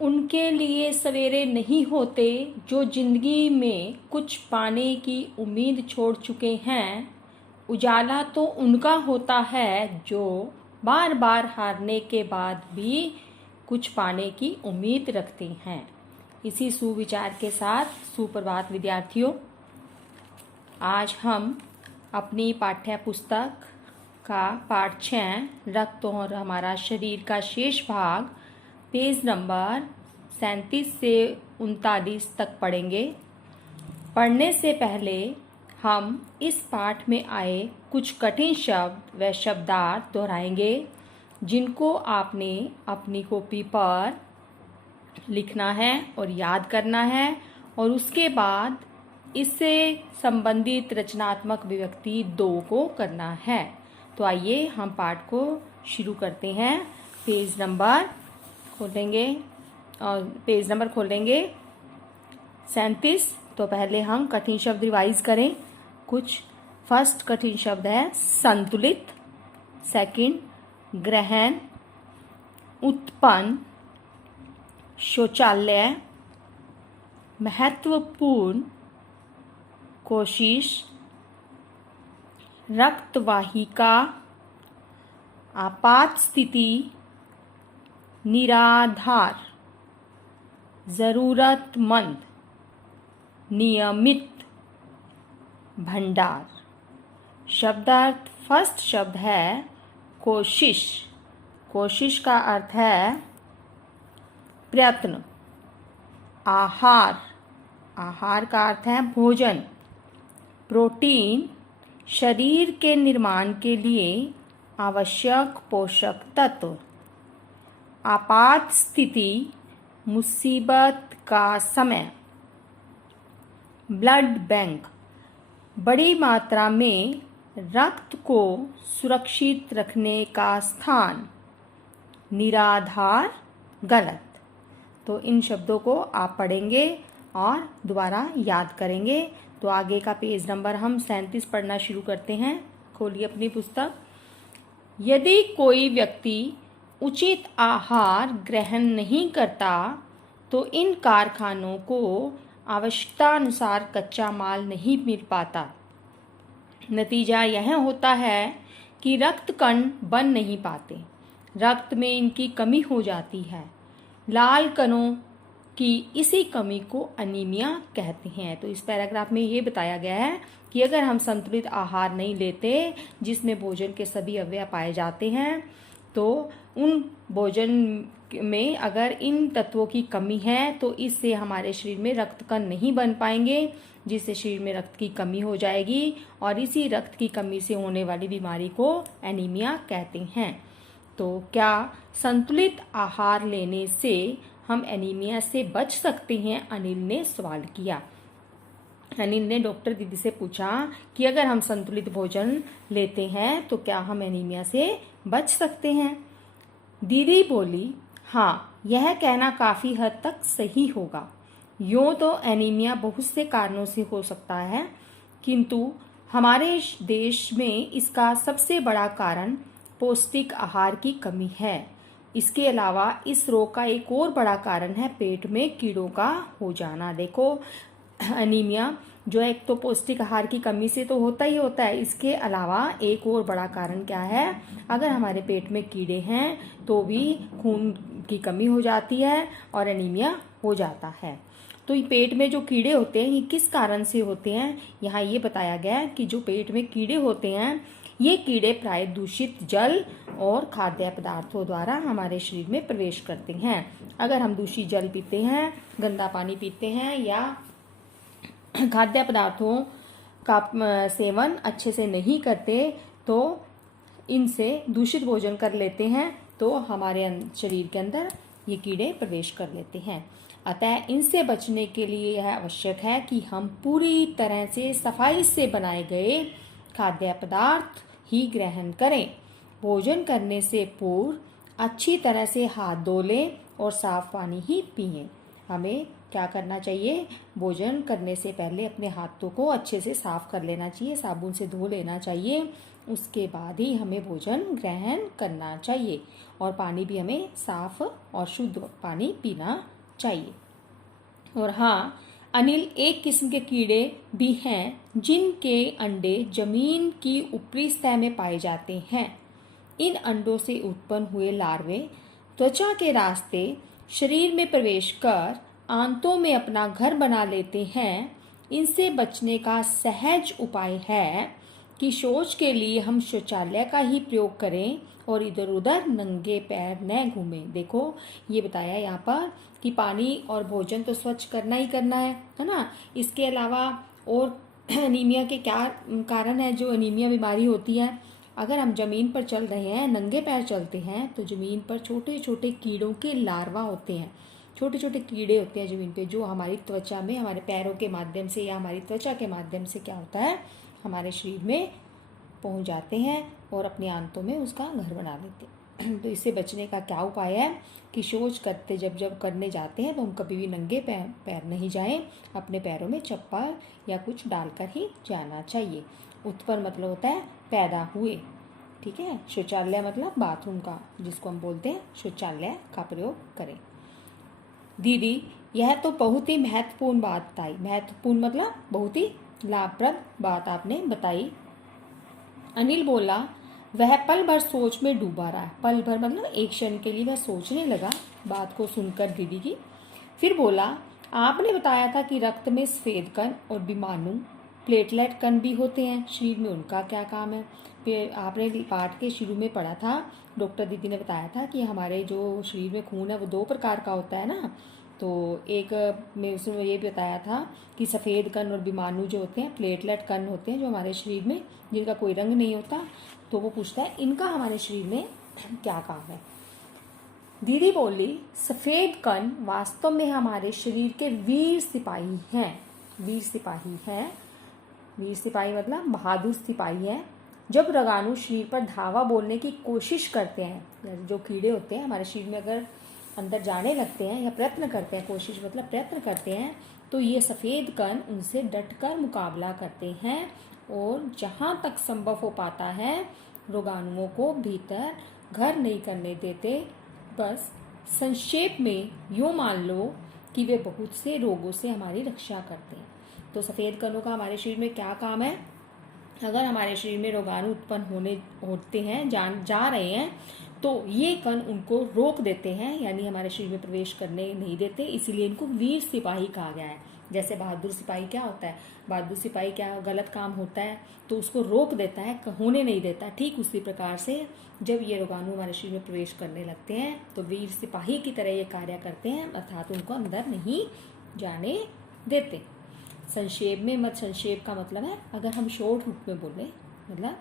उनके लिए सवेरे नहीं होते जो जिंदगी में कुछ पाने की उम्मीद छोड़ चुके हैं। उजाला तो उनका होता है जो बार बार हारने के बाद भी कुछ पाने की उम्मीद रखते हैं। इसी सुविचार के साथ सुप्रभात विद्यार्थियों, आज हम अपनी पाठ्य पुस्तक का पाठ 6 रक्त और हमारा शरीर का शेष भाग पेज नंबर 37 से 39 तक पढ़ेंगे। पढ़ने से पहले हम इस पाठ में आए कुछ कठिन शब्द व शब्दार्थ दोहराएंगे, जिनको आपने अपनी कॉपी पर लिखना है और याद करना है, और उसके बाद इससे संबंधित रचनात्मक विभक्ति 2 को करना है। तो आइए हम पाठ को शुरू करते हैं। पेज नंबर खोलेंगे 37। तो पहले हम कठिन शब्द रिवाइज करें। कुछ फर्स्ट कठिन शब्द है संतुलित, सेकंड ग्रहण, उत्पन्न, शौचालय, महत्वपूर्ण, कोशिश, रक्तवाहिका, आपात स्थिति, निराधार, जरूरतमंद, नियमित, भंडार। शब्दार्थ फर्स्ट शब्द है कोशिश। कोशिश का अर्थ है प्रयत्न। आहार, आहार का अर्थ है भोजन। प्रोटीन, शरीर के निर्माण के लिए आवश्यक पोषक तत्व। आपात स्थिति, मुसीबत का समय। ब्लड बैंक, बड़ी मात्रा में रक्त को सुरक्षित रखने का स्थान। निराधार, गलत। तो इन शब्दों को आप पढ़ेंगे और दोबारा याद करेंगे। तो आगे का पेज नंबर हम 37 पढ़ना शुरू करते हैं। खोलिए अपनी पुस्तक। यदि कोई व्यक्ति उचित आहार ग्रहण नहीं करता तो इन कारखानों को आवश्यकता अनुसार कच्चा माल नहीं मिल पाता। नतीजा यह होता है कि रक्त कण बन नहीं पाते, रक्त में इनकी कमी हो जाती है। लाल कणों की इसी कमी को अनीमिया कहते हैं। तो इस पैराग्राफ में ये बताया गया है कि अगर हम संतुलित आहार नहीं लेते, जिसमें भोजन के सभी अवयव पाए जाते हैं, तो उन भोजन में अगर इन तत्वों की कमी है तो इससे हमारे शरीर में रक्त कण नहीं बन पाएंगे, जिससे शरीर में रक्त की कमी हो जाएगी, और इसी रक्त की कमी से होने वाली बीमारी को एनीमिया कहते हैं। तो क्या संतुलित आहार लेने से हम एनीमिया से बच सकते हैं? अनिल ने सवाल किया। अनिल ने डॉक्टर दीदी से पूछा कि अगर हम संतुलित भोजन लेते हैं तो क्या हम एनीमिया से बच सकते हैं? दीदी बोली, हाँ, यह कहना काफी हद तक सही होगा। यूं तो एनीमिया बहुत से कारणों से हो सकता है, किंतु हमारे देश में इसका सबसे बड़ा कारण पौष्टिक आहार की कमी है। इसके अलावा इस रोग का एक और बड़ा कारण है पेट में कीड़ों का हो जाना। देखो, एनीमिया जो एक तो पौष्टिक आहार की कमी से तो होता ही होता है, इसके अलावा एक और बड़ा कारण क्या है? अगर हमारे पेट में कीड़े हैं तो भी खून की कमी हो जाती है और एनीमिया हो जाता है। तो ये पेट में जो कीड़े होते हैं, ये किस कारण से होते हैं? यहाँ ये बताया गया है कि जो पेट में कीड़े होते हैं, ये कीड़े प्राय दूषित जल और खाद्य पदार्थों द्वारा हमारे शरीर में प्रवेश करते हैं। अगर हम दूषित जल पीते हैं, गंदा पानी पीते हैं, या खाद्य पदार्थों का सेवन अच्छे से नहीं करते, तो इनसे दूषित भोजन कर लेते हैं, तो हमारे शरीर के अंदर ये कीड़े प्रवेश कर लेते हैं। अतः इनसे बचने के लिए यह आवश्यक है कि हम पूरी तरह से सफाई से बनाए गए खाद्य पदार्थ ही ग्रहण करें। भोजन करने से पूर्व अच्छी तरह से हाथ धो लें और साफ पानी ही पिएं। हमें क्या करना चाहिए, भोजन करने से पहले अपने हाथों को अच्छे से साफ कर लेना चाहिए, साबुन से धो लेना चाहिए। उसके बाद ही हमें भोजन ग्रहण करना चाहिए और पानी भी हमें साफ और शुद्ध पानी पीना चाहिए। और हाँ, अनिल, एक किस्म के कीड़े भी हैं जिनके अंडे जमीन की ऊपरी सतह में पाए जाते हैं। इन अंडों से उत्पन्न हुए लार्वे त्वचा के रास्ते शरीर में प्रवेश कर आंतों में अपना घर बना लेते हैं। इनसे बचने का सहज उपाय है कि शौच के लिए हम शौचालय का ही प्रयोग करें और इधर उधर नंगे पैर न घूमें। देखो, ये बताया यहाँ पर कि पानी और भोजन तो स्वच्छ करना ही करना है ना। इसके अलावा और एनीमिया के क्या कारण है, जो एनीमिया बीमारी होती है, अगर हम जमीन पर चल रहे हैं, नंगे पैर चलते हैं, तो जमीन पर छोटे छोटे कीड़ों के लार्वा होते हैं, छोटे छोटे कीड़े होते हैं जमीन पे, जो हमारी त्वचा में हमारे पैरों के माध्यम से या हमारी त्वचा के माध्यम से क्या होता है, हमारे शरीर में पहुंच जाते हैं और अपने आंतों में उसका घर बना लेते हैं। तो इससे बचने का क्या उपाय है कि शौच करते जब करने जाते हैं तो हम कभी भी नंगे पैर नहीं जाएं, अपने पैरों में चप्पल या कुछ डालकर ही जाना चाहिए। उत्पन्न मतलब होता है पैदा हुए, ठीक है। शौचालय मतलब बाथरूम का, जिसको हम बोलते हैं शौचालय, का प्रयोग करें। दीदी, यह तो बहुत ही महत्वपूर्ण बात बताई। महत्वपूर्ण मतलब बहुत ही लाभप्रद बात आपने बताई। अनिल बोला, वह पल भर सोच में डूबा रहा। पल भर मतलब एक क्षण के लिए वह सोचने लगा बात को सुनकर दीदी की। फिर बोला, आपने बताया था कि रक्त में सफेद कण और विमाणु प्लेटलेट कण भी होते हैं, शरीर में उनका क्या काम है। फिर आपने पाठ के शुरू में पढ़ा था, डॉक्टर दीदी ने बताया था कि हमारे जो शरीर में खून है वो 2 प्रकार का होता है ना। तो एक में उसने ये बताया था कि सफ़ेद कण और विमाणु जो होते हैं, प्लेटलेट कण होते हैं जो हमारे शरीर में, जिनका कोई रंग नहीं होता। तो वो पूछता है इनका हमारे शरीर में क्या काम है। दीदी बोली, सफ़ेद कण वास्तव में हमारे शरीर के वीर सिपाही हैं। वीर सिपाही हैं, वीर सिपाही मतलब बहादुर सिपाही है। जब रोगाणु शरीर पर धावा बोलने की कोशिश करते हैं, जो कीड़े होते हैं हमारे शरीर में अगर अंदर जाने लगते हैं या प्रयत्न करते हैं, कोशिश मतलब प्रयत्न करते हैं, तो ये सफ़ेद कण उनसे डटकर मुकाबला करते हैं और जहाँ तक संभव हो पाता है रोगाणुओं को भीतर घर नहीं करने देते। बस संक्षेप में यूँ मान लो कि वे बहुत से रोगों से हमारी रक्षा करते हैं। तो सफ़ेद कणों का हमारे शरीर में क्या काम है, अगर हमारे शरीर में रोगाणु उत्पन्न होते हैं, जा रहे हैं, तो ये कण उनको रोक देते हैं, यानी हमारे शरीर में प्रवेश करने नहीं देते। इसीलिए इनको वीर सिपाही कहा गया है। जैसे बहादुर सिपाही क्या होता है, बहादुर सिपाही क्या गलत काम होता है तो उसको रोक देता है, होने नहीं देता। ठीक उसी प्रकार से जब ये रोगाणु हमारे शरीर में प्रवेश करने लगते हैं तो वीर सिपाही की तरह ये कार्य करते हैं, अर्थात उनको अंदर नहीं जाने देते। संक्षेप में मत, संक्षेप का मतलब है अगर हम शॉर्ट रूप में बोले मतलब,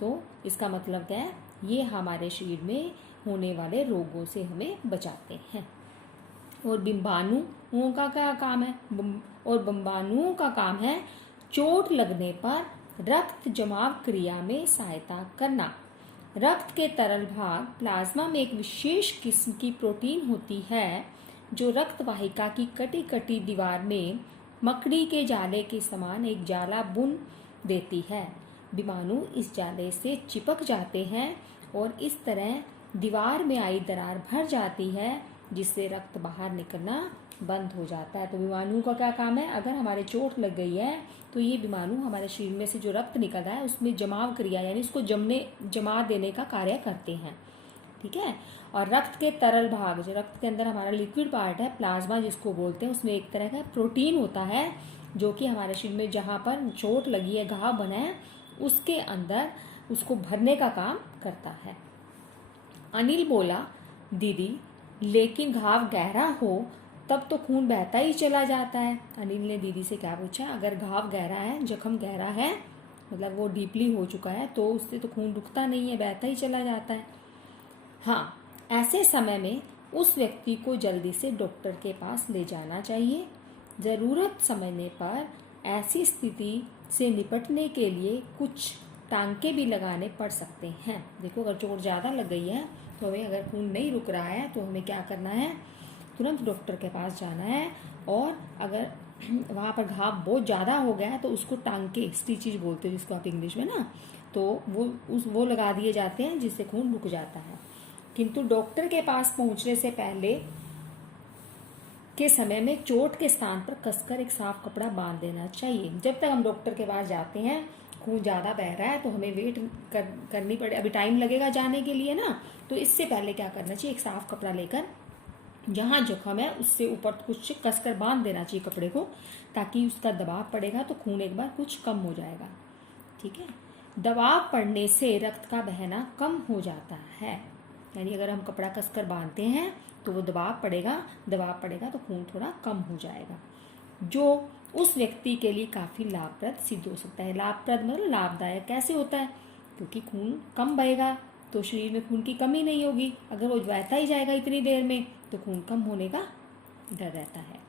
तो इसका मतलब क्या है, ये हमारे शरीर में होने वाले रोगों से हमें बचाते हैं। और बिंबाणुओं का क्या काम है, और बिंबाणुओं का काम है चोट लगने पर रक्त जमाव क्रिया में सहायता करना। रक्त के तरल भाग प्लाज्मा में एक विशेष किस्म की प्रोटीन होती है जो रक्त वाहिका की कटी कटी दीवार में मकड़ी के जाले के समान एक जाला बुन देती है। विमाणु इस जाले से चिपक जाते हैं और इस तरह दीवार में आई दरार भर जाती है, जिससे रक्त बाहर निकलना बंद हो जाता है। तो विमाणु का क्या काम है, अगर हमारे चोट लग गई है तो ये विमाणु हमारे शरीर में से जो रक्त निकल रहा है उसमें जमाव क्रिया यानी इसको जमा देने का कार्य करते हैं, ठीक है। और रक्त के तरल भाग, जो रक्त के अंदर हमारा लिक्विड पार्ट है, प्लाज्मा जिसको बोलते हैं, उसमें एक तरह का प्रोटीन होता है जो कि हमारे शरीर में जहाँ पर चोट लगी है, घाव बना है, उसके अंदर उसको भरने का काम करता है। अनिल बोला, दीदी लेकिन घाव गहरा हो तब तो खून बहता ही चला जाता है। अनिल ने दीदी से क्या पूछा, अगर घाव गहरा है, जख्म गहरा है, मतलब वो डीपली हो चुका है, तो उससे तो खून रुकता नहीं है, बहता ही चला जाता है। हाँ, ऐसे समय में उस व्यक्ति को जल्दी से डॉक्टर के पास ले जाना चाहिए। ज़रूरत समझने पर ऐसी स्थिति से निपटने के लिए कुछ टांके भी लगाने पड़ सकते हैं। देखो, अगर चोट ज़्यादा लग गई है तो हमें, अगर खून नहीं रुक रहा है तो हमें क्या करना है, तुरंत डॉक्टर के पास जाना है। और अगर वहाँ पर घाव बहुत ज़्यादा हो गया है तो उसको टांके, स्टिचेज बोलते हैं जिसको आप इंग्लिश में ना, तो वो लगा दिए जाते हैं जिससे खून रुक जाता है। किंतु डॉक्टर के पास पहुँचने से पहले के समय में चोट के स्थान पर कसकर एक साफ कपड़ा बांध देना चाहिए। जब तक हम डॉक्टर के पास जाते हैं, खून ज़्यादा बह रहा है तो हमें वेट करनी पड़े, अभी टाइम लगेगा जाने के लिए ना, तो इससे पहले क्या करना चाहिए, एक साफ कपड़ा लेकर जहाँ जख्म है उससे ऊपर कुछ कसकर बांध देना चाहिए कपड़े को, ताकि उसका दबाव पड़ेगा तो खून एक बार कुछ कम हो जाएगा। ठीक है, दबाव पड़ने से रक्त का बहना कम हो जाता है। यानी अगर हम कपड़ा कसकर बांधते हैं तो वो दबाव पड़ेगा तो खून थोड़ा कम हो जाएगा, जो उस व्यक्ति के लिए काफ़ी लाभप्रद सिद्ध हो सकता है। लाभप्रद मतलब लाभदायक कैसे होता है, क्योंकि खून कम बहेगा तो शरीर में खून की कमी नहीं होगी। अगर वो बहता ही जाएगा इतनी देर में तो खून कम होने का डर रहता है।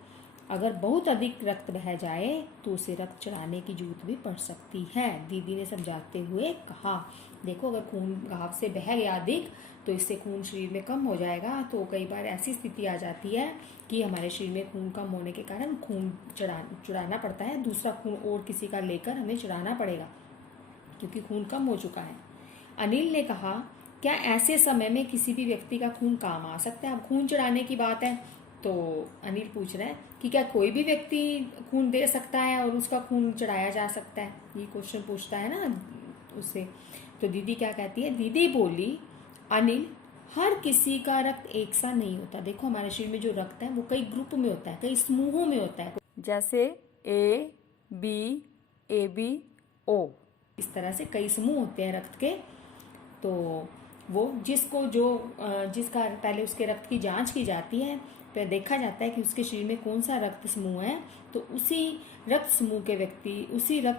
अगर बहुत अधिक रक्त बह जाए तो उसे रक्त चढ़ाने की जरूरत भी पड़ सकती है। दीदी ने समझाते हुए कहा, देखो अगर खून घाव से बह गया अधिक तो इससे खून शरीर में कम हो जाएगा। तो कई बार ऐसी स्थिति आ जाती है कि हमारे शरीर में खून कम होने के कारण खून चढ़ाना पड़ता है, दूसरा खून और किसी का लेकर हमें चढ़ाना पड़ेगा क्योंकि खून कम हो चुका है। अनिल ने कहा, क्या ऐसे समय में किसी भी व्यक्ति का खून काम आ सकता है? अब खून चढ़ाने की बात है तो अनिल पूछ रहे हैं कि क्या कोई भी व्यक्ति खून दे सकता है और उसका खून चढ़ाया जा सकता है, ये क्वेश्चन पूछता है ना उससे। तो दीदी क्या कहती है, दीदी बोली, अनिल, हर किसी का रक्त एक सा नहीं होता। देखो हमारे शरीर में जो रक्त है वो कई ग्रुप में होता है, कई समूहों में होता है, जैसे A, B, AB, O, इस तरह से कई समूह होते हैं रक्त के। तो वो जिसका पहले उसके रक्त की जांच की जाती है, फिर देखा जाता है कि उसके शरीर में कौन सा रक्त समूह है, तो उसी रक्त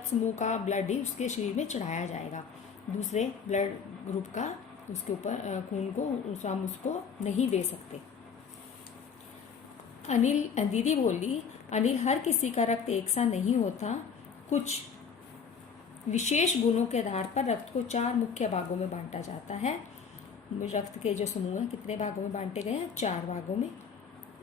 समूह का ब्लड ही उसके शरीर में चढ़ाया जाएगा। दूसरे ब्लड ग्रुप का उसके ऊपर खून को हम उसको नहीं दे सकते। दीदी बोली, अनिल, हर किसी का रक्त एक सा नहीं होता। कुछ विशेष गुणों के आधार पर रक्त को 4 मुख्य भागों में बांटा जाता है। रक्त के जो समूह है कितने भागों में बांटे गए हैं? 4 भागों में।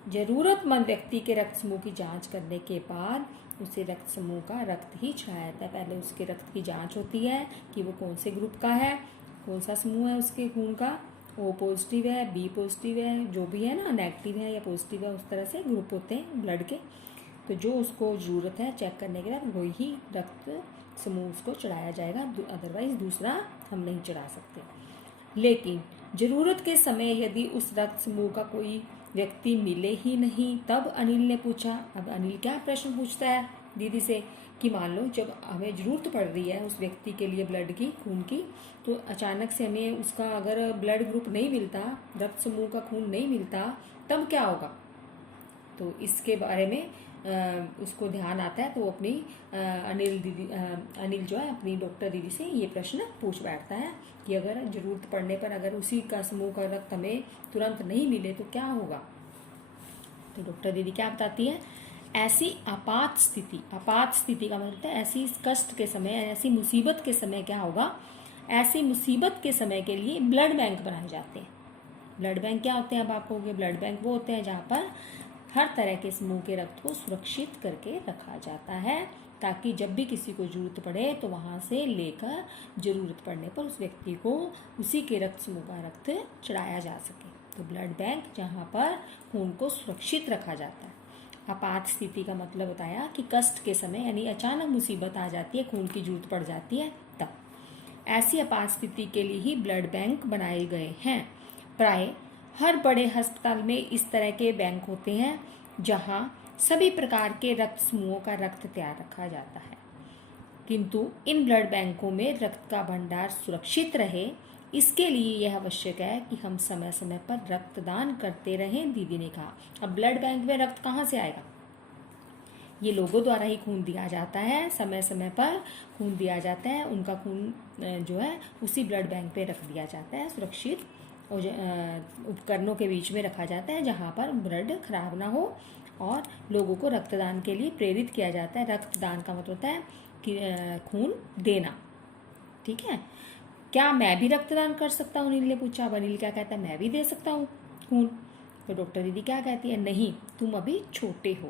जरूरतमंद व्यक्ति के रक्त समूह की जांच करने के बाद उसे रक्त समूह का रक्त ही चढ़ाया जाता है। पहले उसके रक्त की जांच होती है कि वो कौन से ग्रुप का है, कौन सा समूह है उसके खून का, O पॉजिटिव है, B पॉजिटिव है, जो भी है ना, नेगेटिव है या पॉजिटिव है, उस तरह से ग्रुप होते हैं ब्लड के। तो जो उसको ज़रूरत है चेक करने के बाद वही रक्त समूह उसको चढ़ाया जाएगा, अदरवाइज दूसरा हम नहीं चढ़ा सकते। लेकिन ज़रूरत के समय यदि उस रक्त समूह का कोई व्यक्ति मिले ही नहीं, तब अनिल ने पूछा। अब अनिल क्या प्रश्न पूछता है दीदी से कि मान लो जब हमें ज़रूरत पड़ रही है उस व्यक्ति के लिए ब्लड की, खून की, तो अचानक से हमें उसका अगर ब्लड ग्रुप नहीं मिलता, रक्त समूह का खून नहीं मिलता, तब क्या होगा? तो इसके बारे में उसको ध्यान आता है तो वो अपनी अनिल जो है अपनी डॉक्टर दीदी से ये प्रश्न पूछ बैठता है कि अगर ज़रूरत पड़ने पर अगर उसी का समूह का रक्त हमें तुरंत नहीं मिले तो क्या होगा? तो डॉक्टर दीदी क्या बताती है, ऐसी आपात स्थिति का मतलब है ऐसी कष्ट के समय, ऐसी मुसीबत के समय क्या होगा? ऐसी मुसीबत के समय के लिए ब्लड बैंक बनाए जाते हैं। ब्लड बैंक क्या होते हैं? अब आप कहोगे ब्लड बैंक वो होते हैं जहाँ पर हर तरह के समूह के रक्त को सुरक्षित करके रखा जाता है, ताकि जब भी किसी को जरूरत पड़े तो वहाँ से लेकर जरूरत पड़ने पर उस व्यक्ति को उसी के रक्त समूह का रक्त चढ़ाया जा सके। तो ब्लड बैंक जहाँ पर खून को सुरक्षित रखा जाता है। आपात स्थिति का मतलब बताया कि कष्ट के समय, यानी अचानक मुसीबत आ जाती है, खून की जरूरत पड़ जाती है, तब ऐसी आपात स्थिति के लिए ही ब्लड बैंक बनाए गए हैं। प्राय हर बड़े अस्पताल में इस तरह के बैंक होते हैं जहां सभी प्रकार के रक्त समूहों का रक्त तैयार रखा जाता है। किंतु इन ब्लड बैंकों में रक्त का भंडार सुरक्षित रहे, इसके लिए यह आवश्यक है कि हम समय समय पर रक्तदान करते रहें, दीदी ने कहा। अब ब्लड बैंक में रक्त कहाँ से आएगा? ये लोगों द्वारा ही खून दिया जाता है, समय समय पर खून दिया जाता है, उनका खून जो है उसी ब्लड बैंक पे रख दिया जाता है, सुरक्षित उपकरणों के बीच में रखा जाता है जहाँ पर ब्लड खराब ना हो, और लोगों को रक्तदान के लिए प्रेरित किया जाता है। रक्तदान का मतलब होता है कि खून देना। ठीक है, क्या मैं भी रक्तदान कर सकता हूँ? अनिल ने पूछा। अब अनिल क्या कहता है, मैं भी दे सकता हूँ खून। तो डॉक्टर दीदी क्या कहती है, नहीं तुम अभी छोटे हो,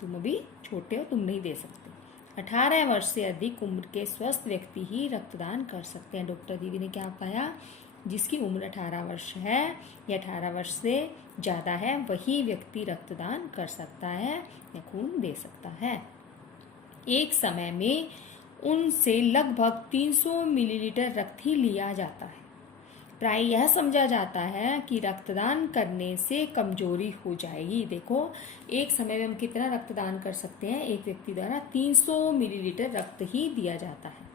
तुम नहीं दे सकते। 18 वर्ष से अधिक उम्र के स्वस्थ व्यक्ति ही रक्तदान कर सकते हैं। डॉक्टर दीदी ने क्या बताया, जिसकी उम्र 18 वर्ष है या 18 वर्ष से ज़्यादा है वही व्यक्ति रक्तदान कर सकता है या खून दे सकता है। एक समय में उनसे लगभग 300 मिलीलीटर रक्त ही लिया जाता है। प्राय यह समझा जाता है कि रक्तदान करने से कमजोरी हो जाएगी। देखो, एक समय में हम कितना रक्तदान कर सकते हैं, एक व्यक्ति द्वारा 300 मिलीलीटर रक्त ही दिया जाता है।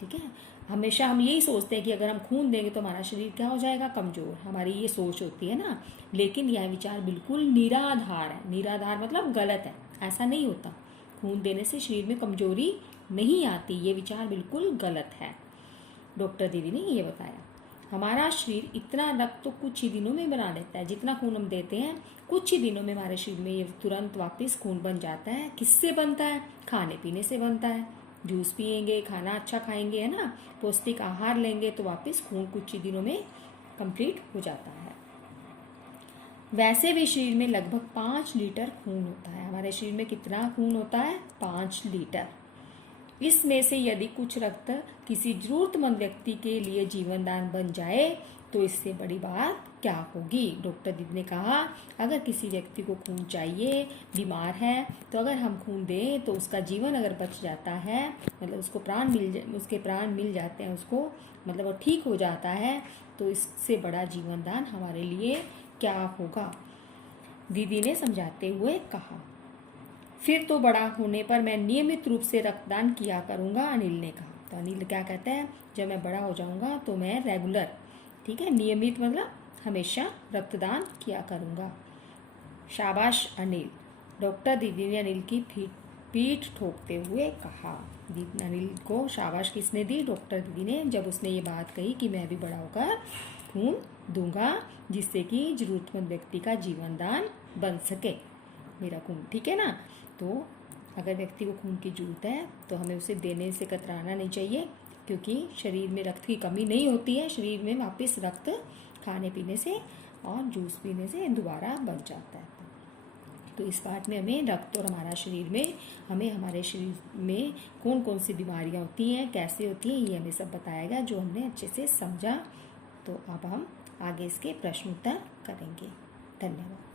ठीक है, हमेशा हम यही सोचते हैं कि अगर हम खून देंगे तो हमारा शरीर क्या हो जाएगा, कमजोर। हमारी ये सोच होती है ना, लेकिन यह विचार बिल्कुल निराधार है। निराधार मतलब गलत है, ऐसा नहीं होता। खून देने से शरीर में कमजोरी नहीं आती, ये विचार बिल्कुल गलत है। डॉक्टर दीदी ने ये बताया, हमारा शरीर इतना रक्त तो कुछ ही दिनों में बना लेता है। जितना खून हम देते हैं कुछ ही दिनों में हमारे शरीर में ये तुरंत वापस खून बन जाता है। किससे बनता है, खाने पीने से बनता है। जूस पिएंगे, खाना अच्छा खाएंगे, है ना, पौष्टिक आहार लेंगे तो वापस खून कुछ ही दिनों में कंप्लीट हो जाता है। वैसे भी शरीर में लगभग 5 लीटर खून होता है। हमारे शरीर में कितना खून होता है, 5 लीटर। इसमें से यदि कुछ रक्त किसी जरूरतमंद व्यक्ति के लिए जीवन दान बन जाए तो इससे बड़ी बात क्या होगी। डॉक्टर दीदी ने कहा, अगर किसी व्यक्ति को खून चाहिए, बीमार है, तो अगर हम खून दें तो उसका जीवन अगर बच जाता है, मतलब उसके प्राण मिल जाते हैं उसको, मतलब वो ठीक हो जाता है, तो इससे बड़ा जीवन दान हमारे लिए क्या होगा। दीदी ने समझाते हुए कहा, फिर तो बड़ा होने पर मैं नियमित रूप से रक्तदान किया करूंगा, अनिल ने कहा। तो अनिल क्या कहता है, जब मैं बड़ा हो जाऊंगा तो मैं रेगुलर, ठीक है, नियमित मतलब हमेशा रक्तदान किया करूंगा। शाबाश अनिल, डॉक्टर दीदी ने अनिल की पीठ ठोकते हुए कहा। अनिल को शाबाश किसने दी, डॉक्टर दीदी ने, जब उसने ये बात कही कि मैं भी बड़ा होकर खून दूंगा जिससे कि जरूरतमंद व्यक्ति का जीवन दान बन सके, मेरा खून। ठीक है ना। तो अगर व्यक्ति को खून की जरूरत है तो हमें उसे देने से कतराना नहीं चाहिए, क्योंकि शरीर में रक्त की कमी नहीं होती है। शरीर में वापस रक्त खाने पीने से और जूस पीने से दोबारा बन जाता है। तो इस पार्ट में हमें रक्त और हमारे शरीर में कौन कौन सी बीमारियां होती हैं, कैसे होती हैं, ये हमें सब बताएगा, जो हमने अच्छे से समझा। तो अब हम आगे इसके प्रश्न उत्तर करेंगे। धन्यवाद।